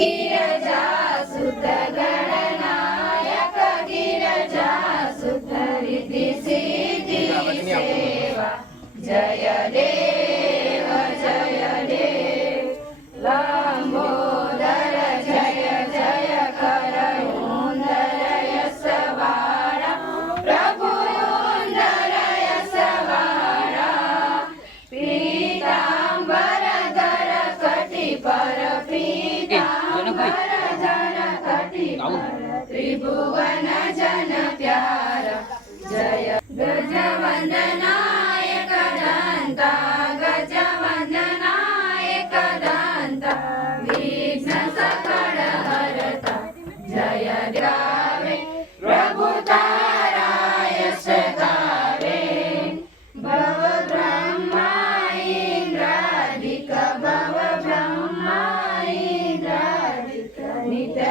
गिरजासुत गणनायक गिरजासुत रिद्धि सिद्धि सेवा जय देव लंबोदर जय जय करयुंदर यशवारा प्रभु युंदर यशवारा पीतांबर धर कटि पर पीतांबर जन कटि पर त्रिभुवन जन प्यार जय गजवंदनायक दंता गजवंदनायक दंता विघ्न सकल हरता जय गावे प्रभु तारा यश गावे भव ब्रह्मा इंद्रादिक भव ब्रह्मा इंद्रादिक नित्य